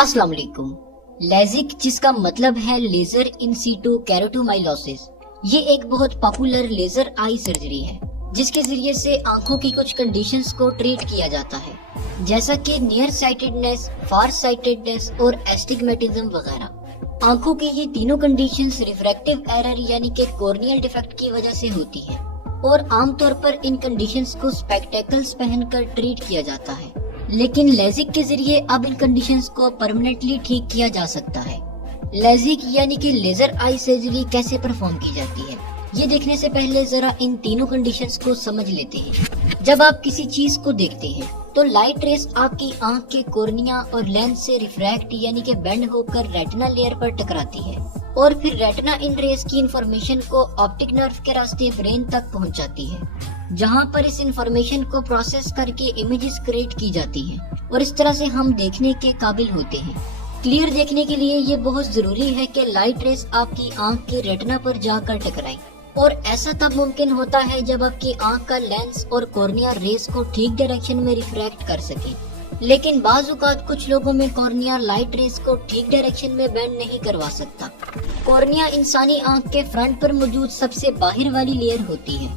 अस्सलाम वालेकुम। लेजिक, जिसका मतलब है लेजर इन सीटू केराटोमाइलोसिस, ये एक बहुत पॉपुलर लेजर आई सर्जरी है जिसके जरिए से आंखों की कुछ कंडीशंस को ट्रीट किया जाता है, जैसा कि नियर साइटेडनेस, फार साइटेडनेस और एस्टिग्मेटिज्म वगैरह। आंखों की ये तीनों कंडीशंस रिफ्रैक्टिव एरर यानी कि कॉर्नियल डिफेक्ट की वजह से होती है और आमतौर पर इन कंडीशंस को स्पेक्टेकल्स पहनकर ट्रीट किया जाता है। लेकिन लेजिक के जरिए अब इन कंडीशंस को परमानेंटली ठीक किया जा सकता है। लेजिक यानी कि लेजर आई सर्जरी कैसे परफॉर्म की जाती है, ये देखने से पहले जरा इन तीनों कंडीशंस को समझ लेते हैं। जब आप किसी चीज को देखते हैं तो लाइट रेस आपकी आंख के कॉर्निया और लेंस से रिफ्रैक्ट यानी कि बेंड होकर रेटिना लेयर पर टकराती है और फिर रेटिना इन रेस की इंफॉर्मेशन को ऑप्टिक नर्व के रास्ते ब्रेन तक पहुंचाती है, जहां पर इस इंफॉर्मेशन को प्रोसेस करके इमेजेस क्रिएट की जाती हैं और इस तरह से हम देखने के काबिल होते हैं। क्लियर देखने के लिए ये बहुत जरूरी है कि लाइट रेस आपकी आंख के रेटिना पर जाकर टकराएं और ऐसा तब मुमकिन होता है जब आपकी आंख का लेंस और कॉर्निया रेस को ठीक डायरेक्शन में रिफ्रैक्ट कर सके। लेकिन बाज़-औक़ात कुछ लोगों में कॉर्निया लाइट रेस को ठीक डायरेक्शन में बेंड नहीं करवा सकता। कॉर्निया इंसानी आंख के फ्रंट पर मौजूद सबसे बाहर वाली लेयर होती है।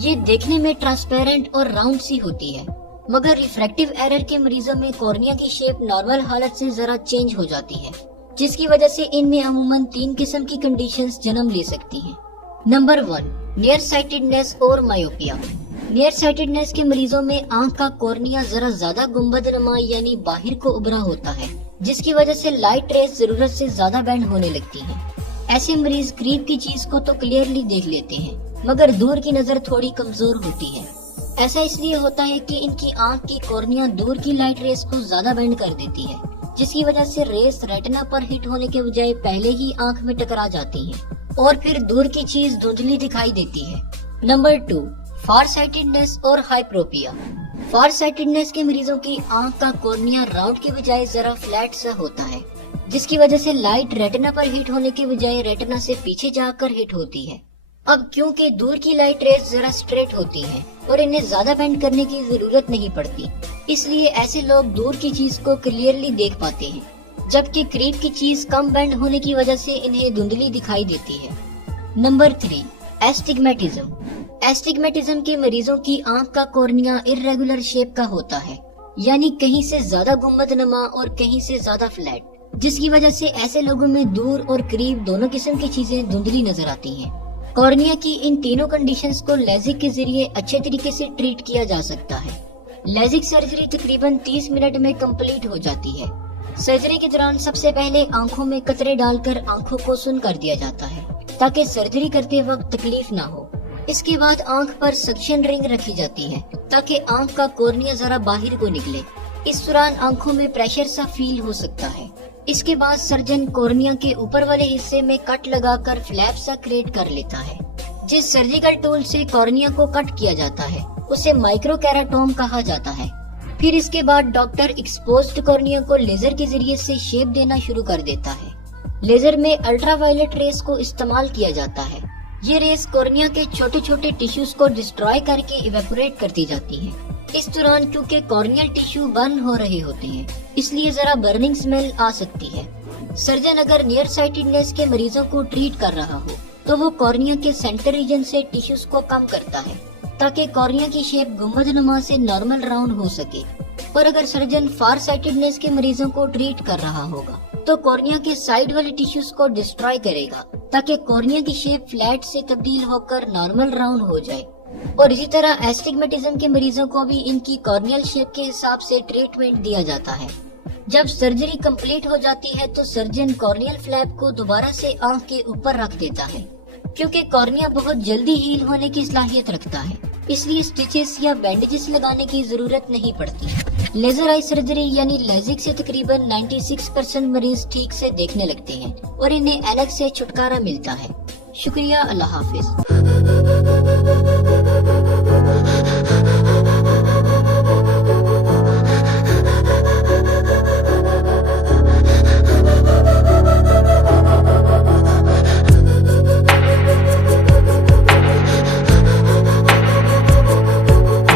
ये देखने में ट्रांसपेरेंट और राउंड सी होती है, मगर रिफ्रैक्टिव एरर के मरीजों में कॉर्निया की शेप नॉर्मल हालत से जरा चेंज हो जाती है, जिसकी वजह से इनमें अमूमन 3 किस्म की कंडीशंस जन्म ले सकती हैं। नंबर 1, नियर साइटेडनेस और मायोपिया। नियर साइटेडनेस के मरीजों में आंख का कॉर्निया जरा ज्यादा गुंबदनुमा यानी बाहर को उभरा होता है, जिसकी वजह से लाइट रेस जरूरत से ज्यादा बेंड होने लगती है। ऐसे मरीज करीब की चीज को तो क्लियरली देख लेते हैं, मगर दूर की नजर थोड़ी कमजोर होती है। ऐसा इसलिए होता है कि इनकी आंख की कॉर्निया दूर की लाइट रेस को ज्यादा बेंड कर देती है, जिसकी वजह से रेस रेटिना पर हिट होने के बजाय पहले ही आंख में टकरा जाती है और फिर दूर की चीज धुंधली दिखाई देती है। नंबर 2, फार साइटेडनेस और हाइप्रोपिया। फार साइटेडनेस के मरीजों की आंख का कॉर्निया राउंड के बजाय जरा फ्लैट सा होता है, जिसकी वजह से लाइट रेटिना पर हिट होने के बजाय रेटिना से पीछे जाकर हिट होती है। अब क्योंकि दूर की लाइट रेस जरा स्ट्रेट होती है और इन्हें ज्यादा बेंड करने की जरूरत नहीं पड़ती, इसलिए ऐसे लोग दूर की चीज को क्लियरली देख पाते हैं, जबकि करीब की चीज कम बेंड होने की वजह से इन्हें धुंधली दिखाई देती है। Number 3, astigmatism. एस्टिग्मेटिज्म के मरीजों की आंख का कॉर्निया इर्रेगुलर शेप का होता है, यानी कहीं से ज्यादा गुंबदनुमा और कहीं से ज्यादा फ्लैट, जिसकी वजह से ऐसे लोगों में दूर और करीब दोनों किस्म की चीजें धुंधली नजर आती हैं। कॉर्निया की इन तीनों कंडीशंस को लेजिक के जरिए अच्छे तरीके से ट्रीट किया जा सकता है। लेजिक सर्जरी तकरीबन 30 मिनट में कंप्लीट हो जाती है। सर्जरी के दौरान सबसे पहले आंखों में कतरे डालकर आंखों को सुन्न कर दिया जाता है ताकि सर्जरी करते वक्त तकलीफ ना हो। इसके बाद आंख पर सक्शन रिंग रखी जाती है ताकि आंख का कॉर्निया जरा बाहर को निकले। इस दौरान आंखों में प्रेशर सा फील हो सकता है। इसके बाद सर्जन कॉर्निया के ऊपर वाले हिस्से में कट लगाकर फ्लैप सा क्रिएट कर लेता है। जिस सर्जिकल टूल से कॉर्निया को कट किया जाता है उसे माइक्रोकेराटोम कहा जाता है। फिर इसके बाद डॉक्टर एक्सपोज्ड कॉर्निया को लेजर के जरिए से शेप देना शुरू कर देता है। लेजर में अल्ट्रावायलेट रेस को इस्तेमाल किया जाता है। ये रेस कॉर्निया के छोटे छोटे टिश्यूज को डिस्ट्रॉय करके इवेपोरेट करती जाती है। इस दौरान क्योंकि कॉर्नियल टिश्यू बर्न हो रहे होते हैं, इसलिए जरा बर्निंग स्मेल आ सकती है। सर्जन अगर नियर साइटेडनेस के मरीजों को ट्रीट कर रहा हो तो वो कॉर्निया के सेंटर रीजन से टिश्यूज को कम करता है ताकि कॉर्निया की शेप गुंबदनुमा से नॉर्मल राउंड हो सके। और अगर सर्जन फार साइटेडनेस के मरीजों को ट्रीट कर रहा होगा तो कॉर्निया के साइड वाले टिश्यूज को डिस्ट्रॉय करेगा ताकि कॉर्निया की शेप फ्लैट से तब्दील होकर नॉर्मल राउंड हो जाए। और इसी तरह एस्टिग्मेटिज्म के मरीजों को भी इनकी कॉर्नियल शेप के हिसाब से ट्रीटमेंट दिया जाता है। जब सर्जरी कंप्लीट हो जाती है तो सर्जन कॉर्नियल फ्लैप को दोबारा से आंख के ऊपर रख देता है। क्योंकि कॉर्निया बहुत जल्दी हील होने की सलाहियत रखता है, इसलिए स्टिचेस या बैंडेजेस लगाने की जरूरत नहीं पड़ती। लेजर आई सर्जरी यानी लेजिक से तकरीबन 96% मरीज ठीक से देखने लगते हैं और इन्हें ऐनक से छुटकारा मिलता है। शुक्रिया, अल्लाह हाफिज।